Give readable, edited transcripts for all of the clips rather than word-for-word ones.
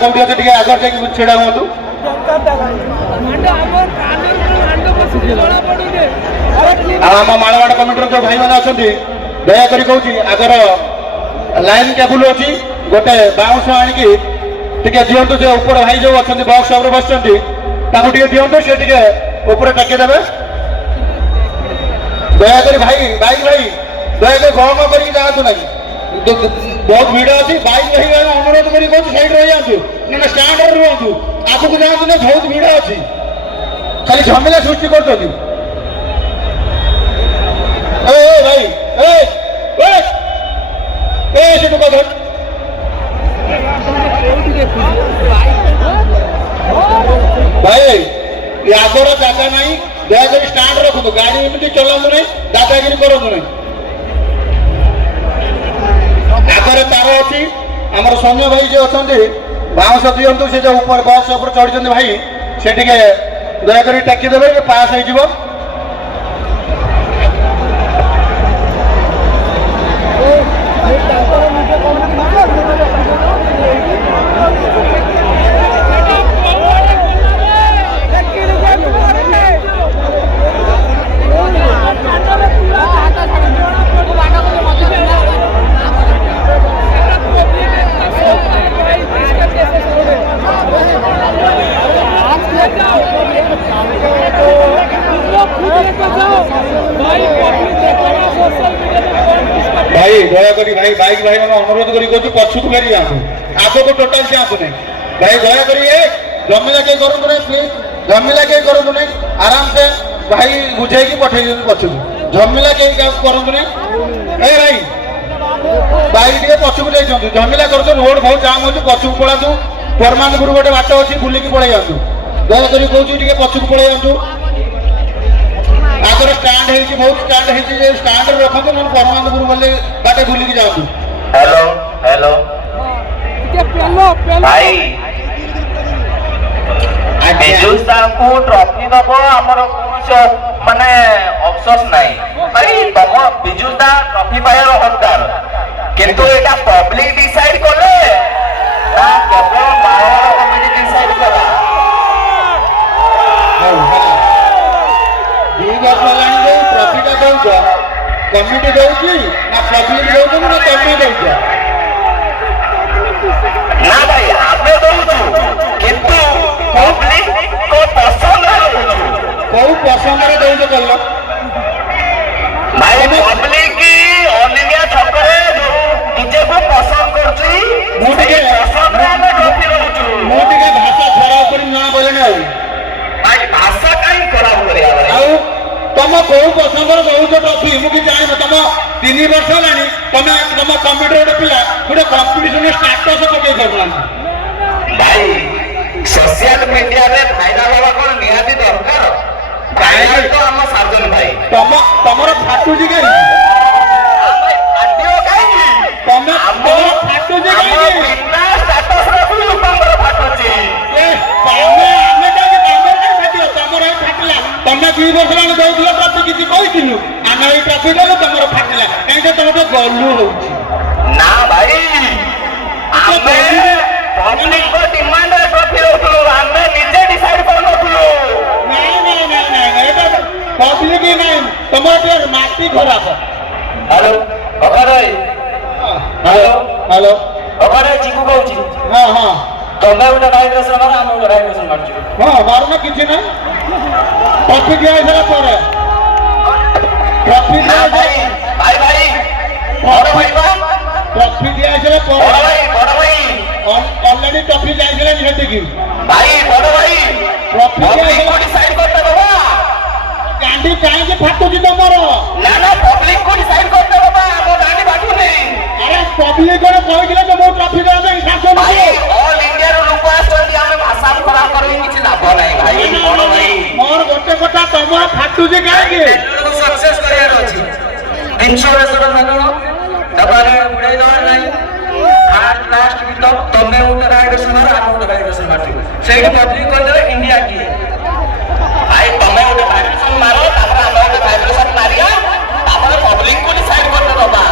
कौटी अच्छे टे आगे जाए छेड़ा हूँ आम माड़वाड़ कमिटर जो भाई मैंने अच्छा दयाकोरी कौच आगर लाइन केबुल अच्छी गोटे बाउंस आणिकी दिंतु से ऊपर भाई जो अच्छा बक्स उपर बस दिंतु सी ऊपर टेकदेवे दयाकोरी भाई बाइक भाई दयाकोरी गम करके जातु ना बहुत भिड़ अच्छी बाइक भाई अनुरोध कर सैड रही जातु ना स्टाण्ड रुहतु आगक जातु ना बहुत भिड़ अच्छी खाली झमेला सृष्टि कर भाई भाई आगर जगह ना दयाकोरी स्टाण्ड रखु गाड़ी एमती चलातु ना दादागिरी करूँ ना आगे तार अच्छी आमर सौम्य भाई जो अच्छा बाउंस दिंतु से जो ऊपर बक्स उपर चढ़ी भाई से दयाकोरी टेकीदेवे पास हो भाई दयाकोरी भाई बाइक भाई मैंने अनुरोध कर पछुक फेरी जातु आग को टोटाल जातु नहीं भाई दयाकोरी जमेला कहीं करूँ ना प्लीज जमेला कहीं करूँ ना आराम से भाई बुझे पठे पछुक जमेला कहीं करूँ ना भाई बाइक टे पछुक जाइए जमेला कर रोड बहुत जाम हो पछुक पलातु परमानपुर गोटे बाट अच्छी बुलिकी पलि जातु दयाकोरी कौच पछुक पलि जातु आगर स्टाण्ड है बहुत स्टाण्ड है स्टाण्ड रखु ना परमानपुर बोले बाटे बुलिकी जातु हेलो हेलो भाई बिजू सार को ट्रॉफी दब आमर कौन माने अफसोस नहीं भाई तुम बिजू दा ट्रॉफी पाइबार हकदार किंतु एटा पब्लिक डिसाइड कले ना केवल मारवाड़ कमिटी डिसाइड करा ट्रॉफी दौच कमिटी दौच ना पब्लिक दौच ना तुम दौच ना भाई आमे दौचु किंतु पब्लिक को पसंद कौ पसंद दौच कल भाई पब्लिक की ऑल इंडिया छकरे जो डीजे को पसंद करछि मुझे पसंद में ट्रॉफी दौचु मुझे भाषा खराब कर ना बोले ना भाई भाषा काई खराब करिया भाई तुम कौ पसंद दौच ट्रॉफी मुझे जाने तुम 3 वर्ष है तुम तुम कमिटी गोटे पिला गोटे कंपिटिशन स्टाटस पकई पारना भाई सोशल मीडिया रे भाइराल होगा कोन निहाती दरकार भाइराल तो हम सार्जन भाई तमर फाटू जी के भाई आडियो काई तुम फाटू जी के बिना स्टेटस रखु लोकंगर फाटू जी हमें तमर फाटला तुम 2 वर्ष लाने दौला ट्रॉफी किसी कहीथिलु आम ये ट्रॉफी देलु तमर फाटला कहीं तुम तो गलु हो ना भाई हमें पब्लिक को डिमांड ट्रॉफी रखलो हमें निजे डिसाइड करनथलो पब्लिक ही नहीं तुम्हारे माटी खराब हेलो अखरे हेलो हेलो अखरे चिकू कहूची हाँ हाँ तमे उठा भाइब्रेशन मार हम उठा भाइब्रेशन मारछु हाँ मारना किसी ना ट्रॉफी दिया इधर पर ट्रॉफी ना भाई भाई भाई बड़ भाई बा ट्रॉफी दिया इधर पर बड़ भाई ऑलरेडी ट्रॉफी दिया इधर निहत की भाई बड़ भाई ट्रॉफी दिया पब्लिक को इधर डिसाइड करते बाबा गांडी काहे के फाटू जी तमरो ना ना पब्लिक को डिसाइड करते बाबा मो गांडी बाटू नहीं अरे पब्लिक को कोई दिले तो मो ट्रॉफी दे दे शासन भाई ऑल इंडिया रो लोक आछन हमें भाषा खराब करबे किछि लाभ नहीं भाई बड़ भाई मोर गोटे कोटा तम फाटू जी काहे के को सक्सेस करियार अछि 300 रेसर नगरो दबारे बुड़ाई दवा नहीं फास्ट लास्ट भी तो तमे उठा भाइब्रेशन मार हम उठा भाइब्रेशन मारछु सेही पब्लिक कर दे इंडिया की भाई तमे उठा भाइब्रेशन मारो तापर हम उठा भाइब्रेशन मारिया तापर पब्लिक को डिसाइड करते बाबा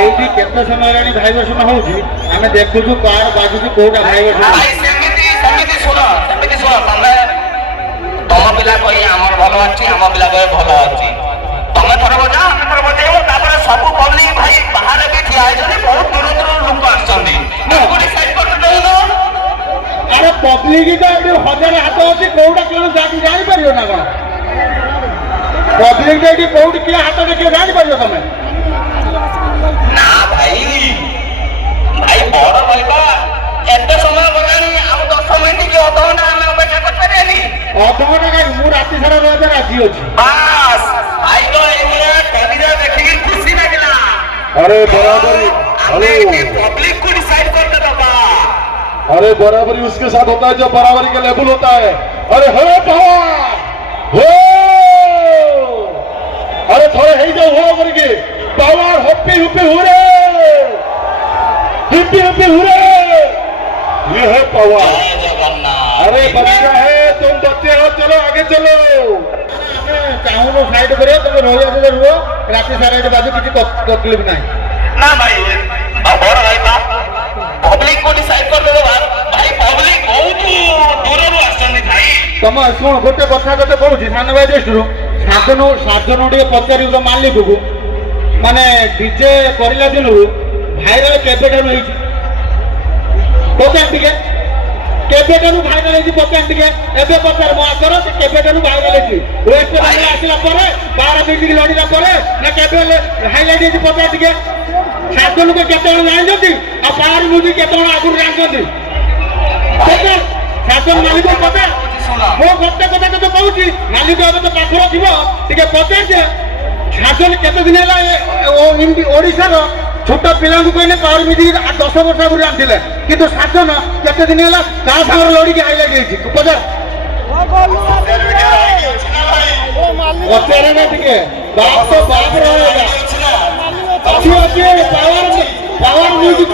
এইଠି କେତେ ସମୟ ହେଲାଣି ଭାଇବ୍ରେସନ ହଉଛି ଆମେ ଦେଖୁଛୁ କାର ବାଜୁଛି କୋଉଟା ଭାଇବ୍ରେସନ ଭାଇ ସେମିତି ଶୁଣ ତମେ ତମ ପିଲା କହି ଆମର ଭଲ ଅଛି ଆମ ପିଲା କହି ଭଲ ଅଛି ତମେ ଥର ବଜାଅ ଆମେ ଥର ବଜେଇବୁ ତାପରେ ସବୁ ପବ୍ଲିକ ଭାଇ ବାହାରେ ବି ଠିଆ ହେଇଛନ୍ତି ବହୁତ ଦୂର ଲୋକ ଆସୁଛନ୍ତି ତାଙ୍କୁ ଡିସାଇଡ୍ କରିଦେଉନ ଆରେ ପବ୍ଲିକ ତ ଏଠି ହଜାର ହାତ ଅଛି କୋଉଟା କିଏ ଜାଣିପାରିବ ନା କଣ ପବ୍ଲିକ ଏଠି କୋଉଠି କିଏ ହାତ ଦେଖିଲେ ଜାଣିପାରିବ ତମେ ନା ଭାଇ ବଡ ଭାଇବା ଏତେ ସମୟ ଗଲାଣି ଆଉ 10 ମିନିଟ କି ଅଧଘଣ୍ଟା ଆମେ ଅପେକ୍ଷା କରିପାରିବାନି ଅଧଘଣ୍ଟା କାହିଁକି ମୁଁ ରାତି ସାରା ରହିବା ରାଜି ଅଛି ବାସ୍ ଭାଇର ଏଇଭଳିଆ ଟେଲିରେ ଦେଖିକି ଖୁସି ଲାଗିଲା अरे बराबरी ଆମେ अरे ପବ୍ଲିକ କୁ ଡିସାଇଡ୍ କରିଦେବା अरे बराबरी उसके साथ होता है जब बराबरी का लेवल होता है अरे हो पावर हो अरे थोड़े ही जाओ हो करके पावर हप्पी हुप्पी हुरे हिप्पी हुप्पी हुरे ये है पावर जय जगन्नाथ अरे बच्चा है तुम बच्चे हो चलो आगे चलो ଆମେ ଚାହୁଁନୁ ସାଇଡ୍ କରିବା ତମେ ରହିବାକୁ ରୁହ ରାତି ସାରା ଏଠି ବାଜୁ କିଛି ତକଲିଫ ନାହିଁ ନା ଭାଇ ବଡ ଭାଇବା ପବ୍ଲିକ କୁ ଡିସାଇଡ୍ କରିଦେବା ଭାଇ ପବ୍ଲିକ ବହୁତ ଦୂରରୁ ଆସୁଛନ୍ତି ଭାଇ ତମ ଶୁଣ ଗୋଟେ କଥା ତତେ କହୁଛି ସାନ ଭାଇ ଦୃଷ୍ଟିରୁ ସାଧନ ଟିକେ ପଚାରିବୁ ତ ମାଲିକକୁ ମାନେ ଡିଜେ କରିଲା ଦିନରୁ ଭାଇରାଲ କେବେଠାରୁ ହେଇଛି ପଚାର ଟିକେ କେବେଠାରୁ ଭାଇରାଲ ହେଇଛି ପଚାର ଟିକେ ଏବେ ପଚାର ମୋ ଆଗର ସେ କେବେଠାରୁ ଭାଇରାଲ ହେଇଛି ୱେଷ୍ଟ ବେଙ୍ଗଲ ଆସିଲା ପରେ 12 ମିନିଟ୍ ଲଢିଲା ପରେ ନା କେବେ ହାଇଲାଇଟ୍ ହେଇଛି ପଚାର ଟିକେ ସାଧନକୁ କେତେବେଳେ ଜାଣିଛନ୍ତି ଆଉ ପାୱାର ମ୍ୟୁଜିକ୍ କେତେବେଳେ ଆଗରୁ ଜାଣିଛନ୍ତି ପଚାର ସାଧନ ମାଲିକ ପଚାର ମୁଁ ଗୋଟେ କଥା ତତେ କହୁଛି ମାଲିକ ଏବେ ତ ପାଖରେ ଥିବ ଟିକେ ପଚାର ଯେ ସାଧନ କେତେ ଦିନ ହେଲା ଓଡ଼ିଶାର ଛୋଟ ପିଲାଙ୍କୁ କହିଲେ ପାୱାର ମ୍ୟୁଜିକ୍ 10 ବର୍ଷ ଆଗରୁ ଜାଣିଥିଲେ କିନ୍ତୁ ସାଧନ କେତେ ଦିନ ହେଲା କାହା ସାଙ୍ଗରେ ଲଢିକି ହାଇଲାଇଟ୍ ହେଇଛି ପଚାର ପଚାରେ ନା ଟିକେ ବାପ ତ ବାପ ରହିଲା ଅଛି ପାୱାର ମ୍ୟୁଜିକ୍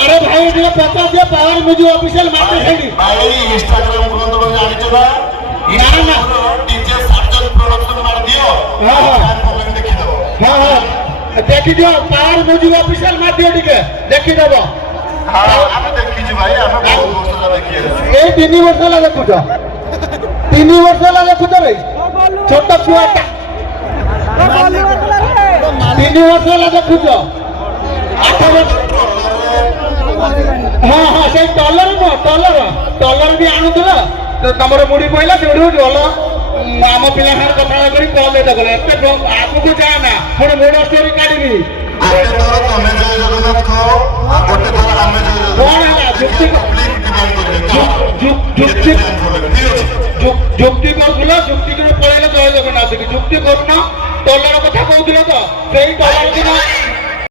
अरे भाई ଟିକେ ପଚାର ଦିଅ ପାୱାର ମ୍ୟୁଜିକ୍ ଅଫିସିଆଲ ମାର୍କେଟ ସେଇଠି भाई इंस्टाग्राम बंद हो जानी चाहिए ना ना डीजे सर्जन प्रोडक्शन मार दियो हाँ, हाँ। फैन फॉलोइंग देखि दो ହଁ ହଁ ଦେଖିଦିଅ ପାୱାର ମ୍ୟୁଜିକ୍ ଅଫିସିଆଲ ମାରି ଦିଅ ଟିକେ ଦେଖିଦେବ हां ଆମେ ଦେଖିଛୁ ଭାଇ ଆମେ ବହୁତ ବର୍ଷ ହେଲା ଦେଖି ଆସିଛୁ ଏଇ 3 ବର୍ଷ ହେଲା ଦେଖୁଛ 3 ବର୍ଷ ହେଲା ଦେଖୁଛ ରେ ଛୋଟ ଛୁଆଟା 3 ବର୍ଷ ହେଲା ଦେଖୁଛ 8 ବର୍ଷ ହଁ ହଁ ସେଇ ଟଲର ନୁହଁ ଟଲର ବି ଆଣୁଥିଲା ତମର ମୁଢି ପଇଲା ସେଠୁ ଭଲ ଆମ ପିଲା ସାଙ୍ଗରେ କଥା କରି କଲ୍ ଏଇଟା କଲେ ଏତେ ଆଗକୁ ଯା ନା ପୁଣି ମୋଡ ଷ୍ଟୋରି କାଢିବି ଗୋଟେ ଥର ତମେ ଜୟ ଜଗନ୍ନାଥ କହ ଆଉ ଗୋଟେ ଥର ଆମେ ଜୟ ଜଗନ୍ନାଥ କଣ ହେଲା ଯୁକ୍ତି ପବ୍ଲିକ ଡିମାଣ୍ଡ କରିବେ ଯୁକ୍ତି ଯୁକ୍ତି ଠିକ ଅଛି କରୁଥିଲ ଯୁକ୍ତି ପଳେଇଲେ ଜୟ ଜଗନ୍ନାଥ ଯୁକ୍ତି କରୁନ ଟଲର କଥା କହୁଥିଲ ତ ସେଇ ଟଲର ଦିନ